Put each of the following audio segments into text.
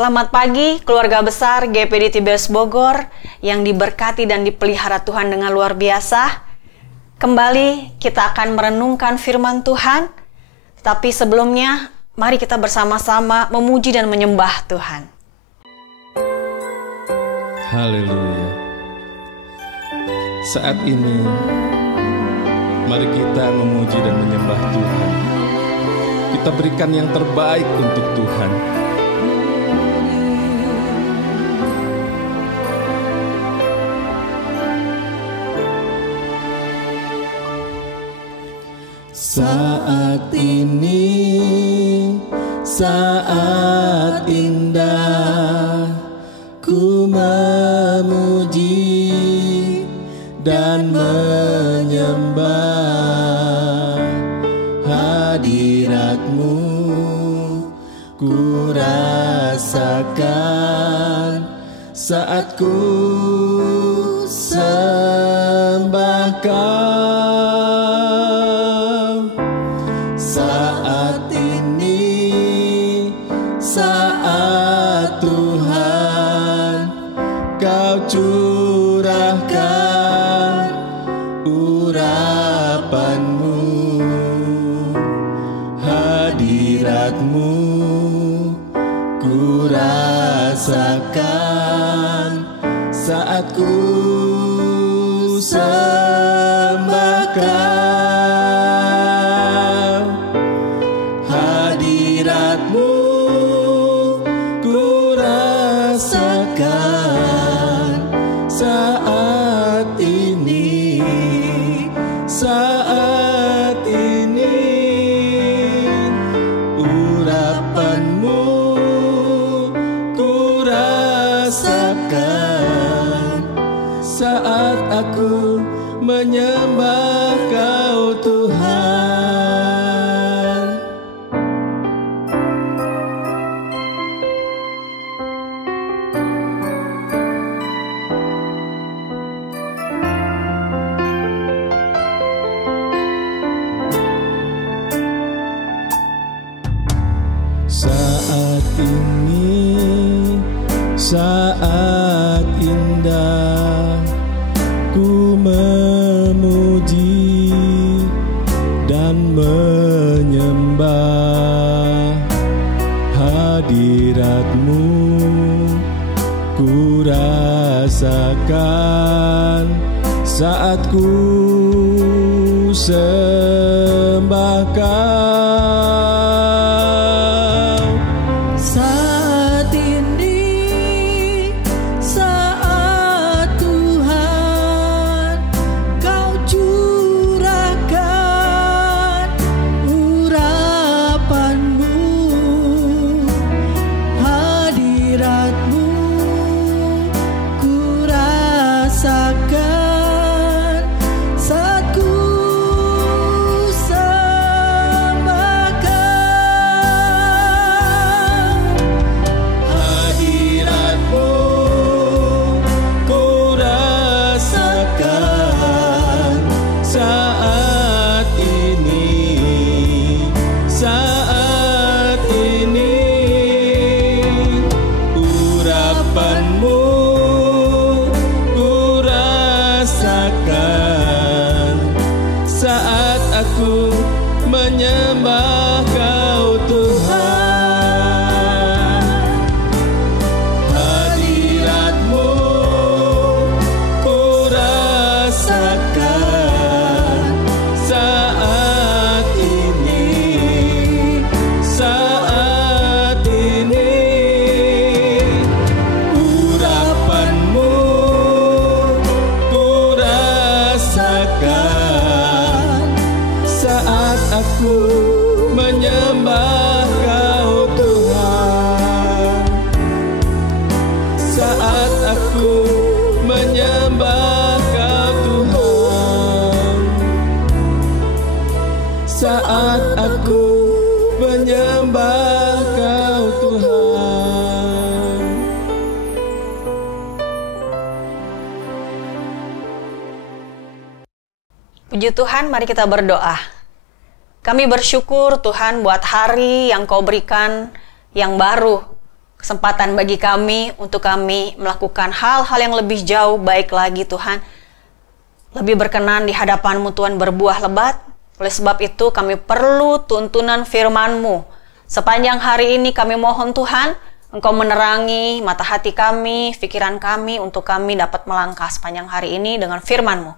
Selamat pagi keluarga besar GPD Tibers Bogor yang diberkati dan dipelihara Tuhan dengan luar biasa. Kembali kita akan merenungkan firman Tuhan. Tapi sebelumnya mari kita bersama-sama memuji dan menyembah Tuhan. Haleluya. Saat ini mari kita memuji dan menyembah Tuhan. Kita berikan yang terbaik untuk Tuhan. Saat ini, saat indah, ku memuji dan menyembah hadirat-Mu. Ku rasakan saat ku sembah Kau. Saat ini, saat Tuhan Kau curahkan urapan-Mu, hadirat-Mu ku rasakan saat ku sembah Kau. Hadirat-Mu ku rasakan saat ini, saat ini. Urapan-Mu ku rasakan saat aku menyembah Kau Tuhan. Saat ini, saat indah, ku memuji dan menyembah hadirat-Mu. Ku rasakan saat ku sembah Kau. Saat ini, saat Tuhan Kau curahkan urapan-Mu, hadirat-Mu ku rasakan saat ku sembah Kau. Hadirat-Mu ku rasakan saat ini, saat ini. Urapan-Mu ku rasakan saat aku menyembah Kau Tuhan. Hadirat-Mu ku rasakan saat ini, saat ini. Urapan-Mu ku rasakan saat aku menyembah Kau Tuhan. Saat aku menyembah Kau Tuhan. Saat aku menyembah Kau Tuhan. Puji Tuhan, mari kita berdoa. Kami bersyukur Tuhan buat hari yang Kau berikan yang baru. Kesempatan bagi kami untuk kami melakukan hal-hal yang lebih jauh baik lagi Tuhan. Lebih berkenan di hadapan-Mu Tuhan berbuah lebat. Oleh sebab itu kami perlu tuntunan firman-Mu. Sepanjang hari ini kami mohon Tuhan, Engkau menerangi mata hati kami, pikiran kami untuk kami dapat melangkah sepanjang hari ini dengan firman-Mu.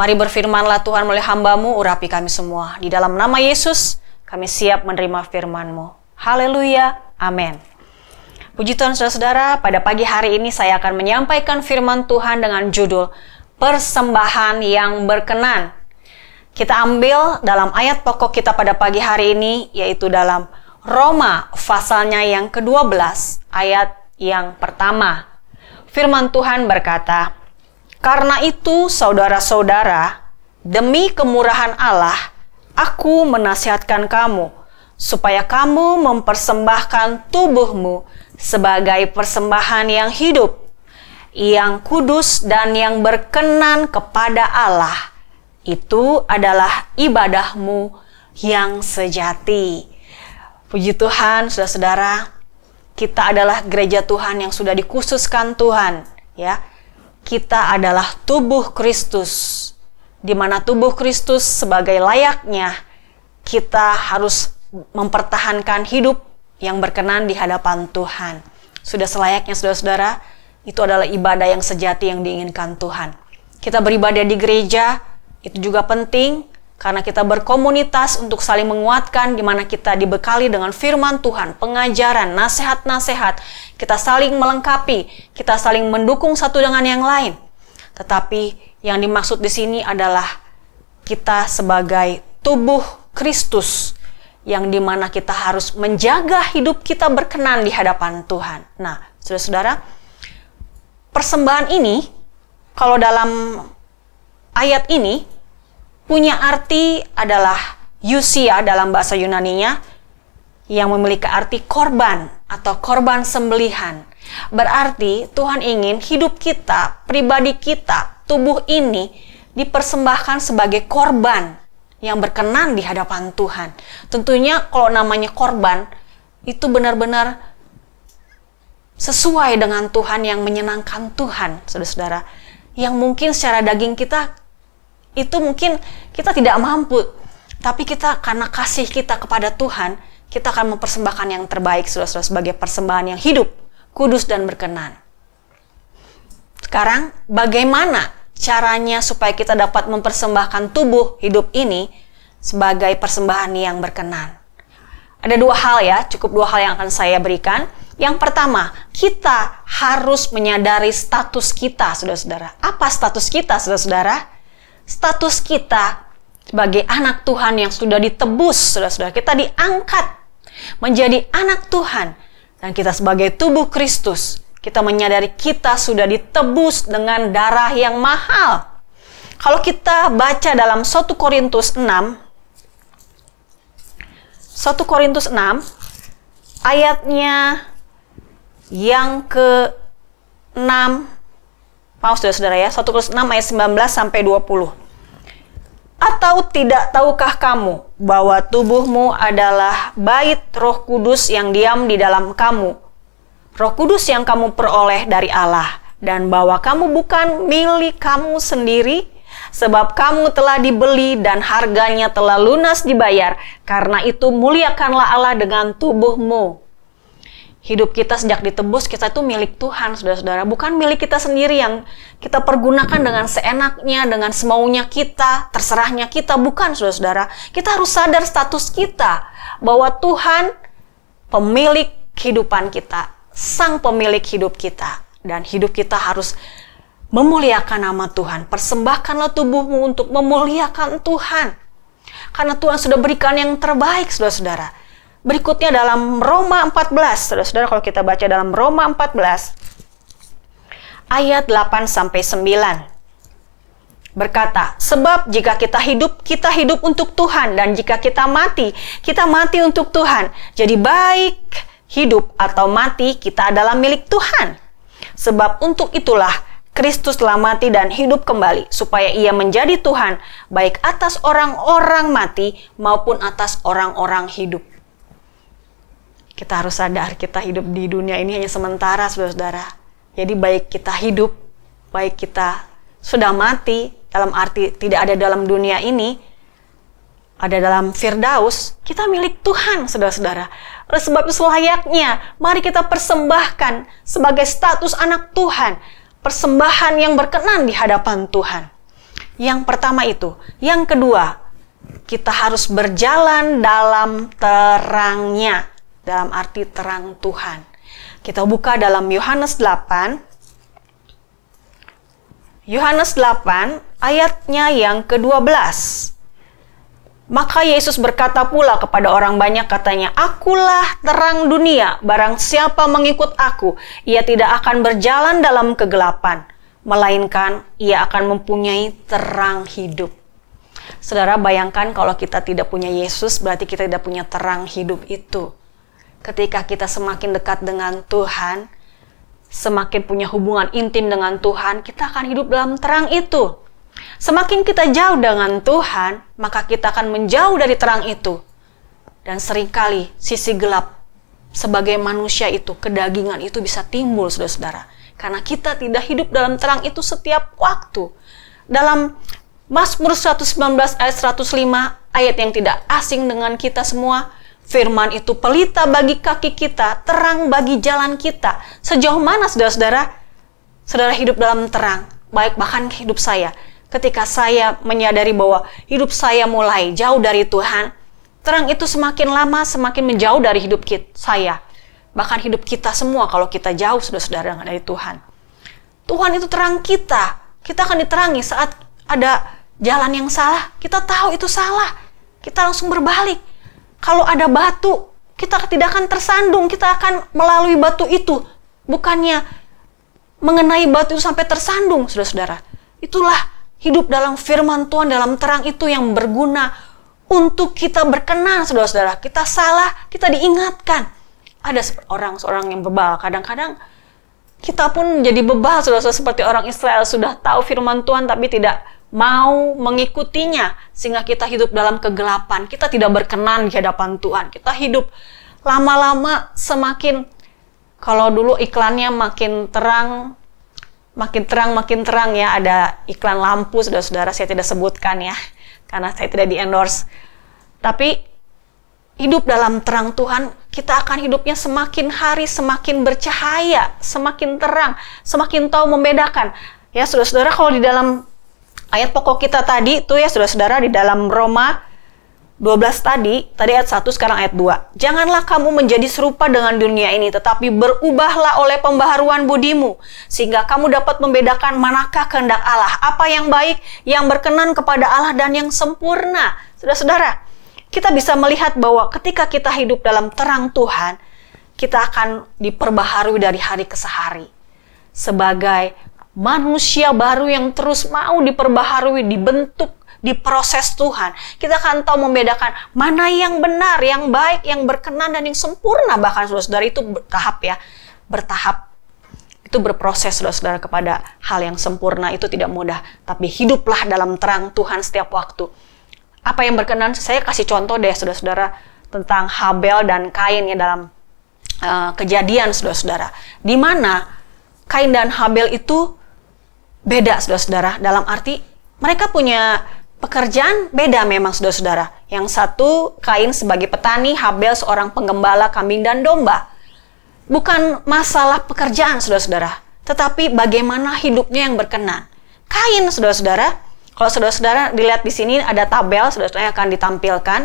Mari berfirmanlah Tuhan melalui hamba-Mu, urapi kami semua. Di dalam nama Yesus, kami siap menerima firman-Mu. Haleluya, amin. Puji Tuhan saudara-saudara, pada pagi hari ini saya akan menyampaikan firman Tuhan dengan judul Persembahan yang Berkenan. Kita ambil dalam ayat pokok kita pada pagi hari ini, yaitu dalam Roma pasalnya yang ke-12, ayat yang pertama. Firman Tuhan berkata, "Karena itu saudara-saudara, demi kemurahan Allah, aku menasihatkan kamu, supaya kamu mempersembahkan tubuhmu sebagai persembahan yang hidup, yang kudus dan yang berkenan kepada Allah. Itu adalah ibadahmu yang sejati." Puji Tuhan, saudara-saudara, kita adalah gereja Tuhan yang sudah dikhususkan Tuhan, ya. Kita adalah tubuh Kristus, di mana tubuh Kristus sebagai layaknya kita harus mempertahankan hidup yang berkenan di hadapan Tuhan. Sudah selayaknya saudara-saudara, itu adalah ibadah yang sejati yang diinginkan Tuhan. Kita beribadah di gereja, itu juga penting karena kita berkomunitas untuk saling menguatkan, di mana kita dibekali dengan firman Tuhan, pengajaran, nasihat-nasihat. Kita saling melengkapi, kita saling mendukung satu dengan yang lain. Tetapi yang dimaksud di sini adalah kita sebagai tubuh Kristus, yang dimana kita harus menjaga hidup kita berkenan di hadapan Tuhan. Nah, saudara-saudara, persembahan ini, kalau dalam ayat ini, punya arti adalah Yusia dalam bahasa Yunaninya, yang memiliki arti korban atau korban sembelihan. Berarti Tuhan ingin hidup kita, pribadi kita, tubuh ini dipersembahkan sebagai korban yang berkenan di hadapan Tuhan. Tentunya kalau namanya korban, itu benar-benar sesuai dengan Tuhan, yang menyenangkan Tuhan, saudara-saudara. Yang mungkin secara daging kita, itu mungkin kita tidak mampu. Tapi kita karena kasih kita kepada Tuhan, kita akan mempersembahkan yang terbaik, saudara-saudara, sebagai persembahan yang hidup, kudus dan berkenan. Sekarang, bagaimana caranya supaya kita dapat mempersembahkan tubuh hidup ini sebagai persembahan yang berkenan? Ada dua hal ya, cukup dua hal yang akan saya berikan. Yang pertama, kita harus menyadari status kita, saudara-saudara. Apa status kita, saudara-saudara? Status kita sebagai anak Tuhan yang sudah ditebus, saudara-saudara. Kita diangkat menjadi anak Tuhan. Dan kita sebagai tubuh Kristus, kita menyadari kita sudah ditebus dengan darah yang mahal. Kalau kita baca dalam 1 Korintus 6, 1 Korintus 6, ayatnya yang ke-6, maaf saudara-saudara ya, 1 Korintus 6 ayat 19 sampai 20. Atau tidak tahukah kamu bahwa tubuhmu adalah bait Roh Kudus yang diam di dalam kamu, Roh Kudus yang kamu peroleh dari Allah, dan bahwa kamu bukan milik kamu sendiri, sebab kamu telah dibeli dan harganya telah lunas dibayar. Karena itu muliakanlah Allah dengan tubuhmu. Hidup kita sejak ditebus, kita itu milik Tuhan, saudara-saudara. Bukan milik kita sendiri yang kita pergunakan dengan seenaknya, dengan semaunya kita, terserahnya kita. Bukan, saudara-saudara. Kita harus sadar status kita, bahwa Tuhan pemilik kehidupan kita, Sang pemilik hidup kita. Dan hidup kita harus memuliakan nama Tuhan. Persembahkanlah tubuhmu untuk memuliakan Tuhan. Karena Tuhan sudah berikan yang terbaik, saudara-saudara. Berikutnya dalam Roma 14, saudara-saudara, kalau kita baca dalam Roma 14, ayat 8-9. Berkata, sebab jika kita hidup untuk Tuhan. Dan jika kita mati untuk Tuhan. Jadi baik hidup atau mati, kita adalah milik Tuhan. Sebab untuk itulah Kristus telah mati dan hidup kembali, supaya ia menjadi Tuhan, baik atas orang-orang mati maupun atas orang-orang hidup. Kita harus sadar kita hidup di dunia ini hanya sementara, saudara-saudara. Jadi baik kita hidup, baik kita sudah mati, dalam arti tidak ada dalam dunia ini, ada dalam Firdaus, kita milik Tuhan, saudara-saudara. Oleh sebab itu selayaknya, mari kita persembahkan sebagai status anak Tuhan, persembahan yang berkenan di hadapan Tuhan. Yang pertama itu. Yang kedua, kita harus berjalan dalam terangnya, dalam arti terang Tuhan. Kita buka dalam Yohanes 8. Yohanes 8, ayatnya yang ke-12. Maka Yesus berkata pula kepada orang banyak, katanya, "Akulah terang dunia, barang siapa mengikut aku, ia tidak akan berjalan dalam kegelapan, melainkan ia akan mempunyai terang hidup." Saudara, bayangkan kalau kita tidak punya Yesus, berarti kita tidak punya terang hidup itu. Ketika kita semakin dekat dengan Tuhan, semakin punya hubungan intim dengan Tuhan, kita akan hidup dalam terang itu. Semakin kita jauh dengan Tuhan, maka kita akan menjauh dari terang itu. Dan seringkali sisi gelap sebagai manusia itu, kedagingan itu bisa timbul, saudara-saudara. Karena kita tidak hidup dalam terang itu setiap waktu. Dalam Mazmur 119 ayat 105, ayat yang tidak asing dengan kita semua, firman itu pelita bagi kaki kita, terang bagi jalan kita. Sejauh mana, saudara-saudara, saudara hidup dalam terang? Baik, bahkan hidup saya. Ketika saya menyadari bahwa hidup saya mulai jauh dari Tuhan, terang itu semakin lama semakin menjauh dari hidup saya. Bahkan hidup kita semua kalau kita jauh, saudara-saudara, dari Tuhan. Tuhan itu terang kita. Kita akan diterangi saat ada jalan yang salah. Kita tahu itu salah. Kita langsung berbalik. Kalau ada batu, kita tidak akan tersandung. Kita akan melalui batu itu. Bukannya mengenai batu itu sampai tersandung, saudara-saudara. Itulah hidup dalam firman Tuhan, dalam terang itu yang berguna untuk kita berkenan, saudara-saudara. Kita salah, kita diingatkan. Ada seorang yang bebal. Kadang-kadang kita pun menjadi bebal, saudara-saudara, seperti orang Israel sudah tahu firman Tuhan tapi tidak mau mengikutinya. Sehingga kita hidup dalam kegelapan. Kita tidak berkenan di hadapan Tuhan. Kita hidup lama-lama semakin, kalau dulu iklannya makin terang ya, ada iklan lampu, saudara-saudara, saya tidak sebutkan ya, karena saya tidak di-endorse. Tapi hidup dalam terang Tuhan, kita akan hidupnya semakin hari semakin bercahaya, semakin terang, semakin tahu membedakan. Ya, saudara-saudara, kalau di dalam ayat pokok kita tadi, itu ya saudara-saudara, di dalam Roma 12 tadi ayat 1, sekarang ayat 2. Janganlah kamu menjadi serupa dengan dunia ini, tetapi berubahlah oleh pembaharuan budimu, sehingga kamu dapat membedakan manakah kehendak Allah, apa yang baik, yang berkenan kepada Allah, dan yang sempurna. Saudara-saudara, kita bisa melihat bahwa ketika kita hidup dalam terang Tuhan, kita akan diperbaharui dari hari ke hari. Sebagai manusia baru yang terus mau diperbaharui, dibentuk, diproses Tuhan, kita akan tahu membedakan mana yang benar, yang baik, yang berkenan, dan yang sempurna. Bahkan saudara-saudara, itu bertahap, itu berproses, saudara-saudara, kepada hal yang sempurna. Itu tidak mudah, tapi hiduplah dalam terang Tuhan setiap waktu. Apa yang berkenan, saya kasih contoh deh, saudara-saudara, tentang Habel dan Kain ya, dalam Kejadian, saudara-saudara, di mana Kain dan Habel itu beda, saudara-saudara, dalam arti mereka punya pekerjaan beda memang, saudara-saudara. Yang satu, Kain sebagai petani, Habel seorang penggembala kambing dan domba. Bukan masalah pekerjaan, saudara-saudara, tetapi bagaimana hidupnya yang berkenan. Kain, saudara-saudara, kalau saudara-saudara dilihat di sini ada tabel, saudara-saudara yang akan ditampilkan.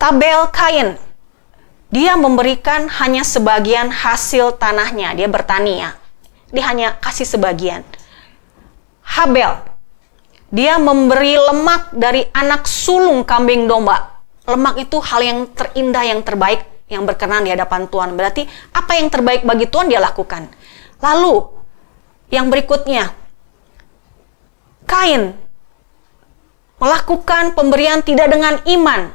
Tabel Kain, dia memberikan hanya sebagian hasil tanahnya, dia bertani ya. Dia hanya kasih sebagian. Habel, dia memberi lemak dari anak sulung kambing domba. Lemak itu hal yang terindah, yang terbaik, yang berkenan di hadapan Tuhan. Berarti apa yang terbaik bagi Tuhan dia lakukan. Lalu, yang berikutnya, Kain melakukan pemberian tidak dengan iman.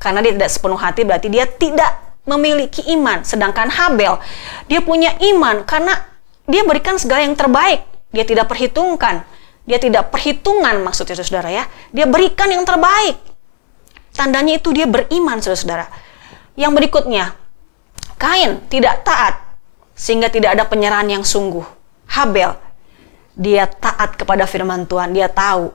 Karena dia tidak sepenuh hati, berarti dia tidak memiliki iman. Sedangkan Habel, dia punya iman karena dia berikan segala yang terbaik. Dia tidak perhitungkan. Dia tidak perhitungan, maksudnya saudara ya. Dia berikan yang terbaik. Tandanya itu dia beriman, saudara-saudara. Yang berikutnya, Kain tidak taat sehingga tidak ada penyerahan yang sungguh. Habel, dia taat kepada firman Tuhan, dia tahu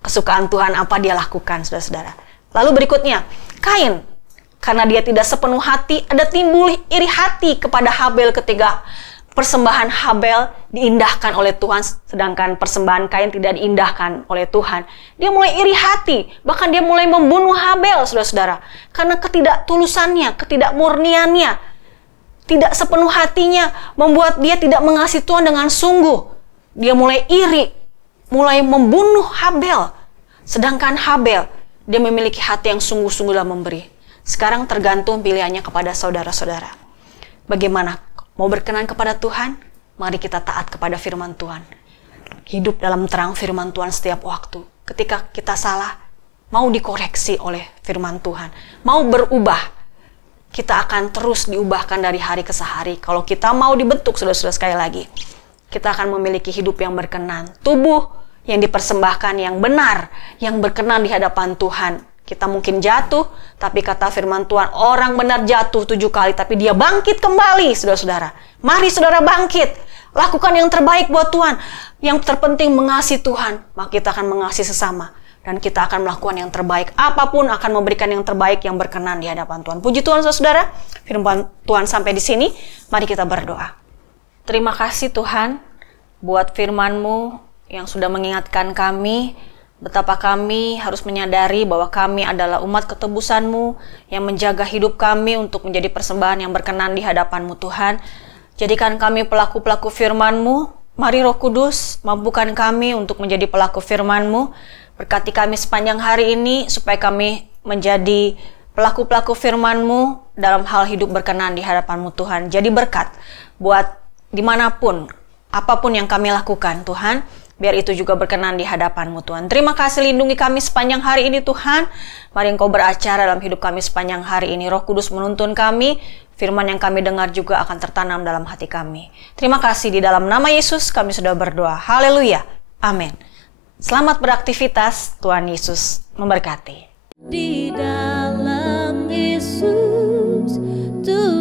kesukaan Tuhan apa dia lakukan, saudara-saudara. Lalu berikutnya, Kain, karena dia tidak sepenuh hati, ada timbul iri hati kepada Habel ketika persembahan Habel diindahkan oleh Tuhan, sedangkan persembahan Kain tidak diindahkan oleh Tuhan. Dia mulai iri hati, bahkan dia mulai membunuh Habel, saudara-saudara. Karena ketidaktulusannya, ketidakmurniannya, tidak sepenuh hatinya, membuat dia tidak mengasihi Tuhan dengan sungguh. Dia mulai iri, mulai membunuh Habel. Sedangkan Habel, dia memiliki hati yang sungguh-sungguh dalam memberi. Sekarang tergantung pilihannya kepada saudara-saudara. Bagaimana? Mau berkenan kepada Tuhan? Mari kita taat kepada firman Tuhan. Hidup dalam terang firman Tuhan setiap waktu. Ketika kita salah, mau dikoreksi oleh firman Tuhan. Mau berubah. Kita akan terus diubahkan dari hari ke hari. Kalau kita mau dibentuk, saudara-saudara, sekali lagi, kita akan memiliki hidup yang berkenan. Tubuh yang dipersembahkan yang benar, yang berkenan di hadapan Tuhan. Kita mungkin jatuh, tapi kata firman Tuhan, orang benar jatuh 7 kali, tapi dia bangkit kembali, saudara-saudara. Mari saudara bangkit, lakukan yang terbaik buat Tuhan. Yang terpenting mengasihi Tuhan, maka kita akan mengasihi sesama. Dan kita akan melakukan yang terbaik, apapun akan memberikan yang terbaik yang berkenan di hadapan Tuhan. Puji Tuhan, saudara. Firman Tuhan sampai di sini, mari kita berdoa. Terima kasih Tuhan, buat firman-Mu yang sudah mengingatkan kami, betapa kami harus menyadari bahwa kami adalah umat ketebusan-Mu yang menjaga hidup kami untuk menjadi persembahan yang berkenan di hadapan-Mu Tuhan. Jadikan kami pelaku-pelaku firman-Mu. Mari Roh Kudus, mampukan kami untuk menjadi pelaku firman-Mu. Berkati kami sepanjang hari ini supaya kami menjadi pelaku-pelaku firman-Mu dalam hal hidup berkenan di hadapan-Mu Tuhan. Jadi berkat buat dimanapun, apapun yang kami lakukan Tuhan, biar itu juga berkenan di hadapan-Mu Tuhan. Terima kasih, lindungi kami sepanjang hari ini Tuhan. Mari Engkau beracara dalam hidup kami sepanjang hari ini. Roh Kudus menuntun kami, firman yang kami dengar juga akan tertanam dalam hati kami. Terima kasih, di dalam nama Yesus kami sudah berdoa. Haleluya. Amin. Selamat beraktivitas, Tuhan Yesus memberkati. Di dalam Yesus Tuhan